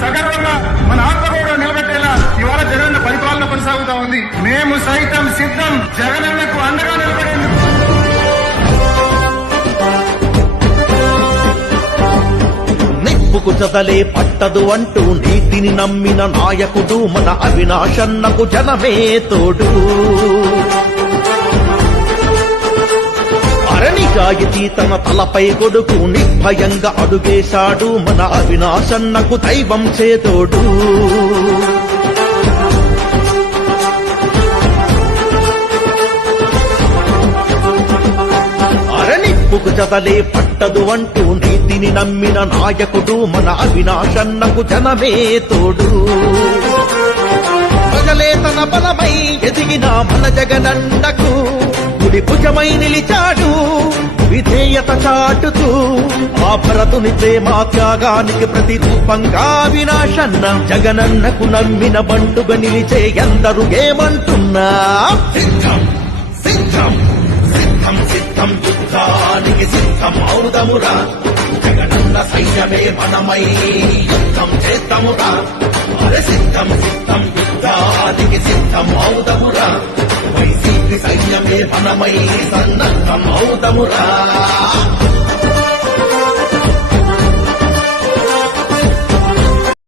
సగర్వంగా మన ఆత్మగౌరవం నిలబెట్టేలా ఇవాళ జగనన్న పరిపాలన కొనసాగుతా ఉంది. మేము సైతం సిద్ధం జగనన్నకు అండగా నిలబడేందుకు. నిప్పుకు చదలే పట్టదు అంటూ నీతిని నమ్మిన నాయకుడు మన అవినాశన్నకు జనమే తోడు. అరణిజాయితీ తన తలపై కొడుకు నిర్భయంగా అడుగేశాడు మన అవినాశన్నకు దైవం చేతోడు. అరణిప్పుకు చదలే పట్టదు అంటూ నీతిని నమ్మిన నాయకుడు మన అవినాశన్నకు జనమే తోడు. ప్రజలే తన బలమై ఎదిగిన మన జగనన్నకు గుడి భుజమై నిలిచాడు. విధేయత చాటుతూ ఆ భరతుని ప్రేమ త్యాగానికి ప్రతిరూపంగా వినాశన్న జగనన్నకు నమ్మిన బంటుగా నిలిచే ఎందరు ఏమంటున్నా? సిద్ధం సిద్ధం సిద్ధం సిద్ధం యుద్ధానికి సిద్ధం అవుదమురా జగనన్న సైన్యమే మనమై యుద్ధం చేద్దామురా అరే సిద్ధం సిద్ధం యుద్ధానికి సిద్ధం అవుదమురా వైసీపీ సైన్యమే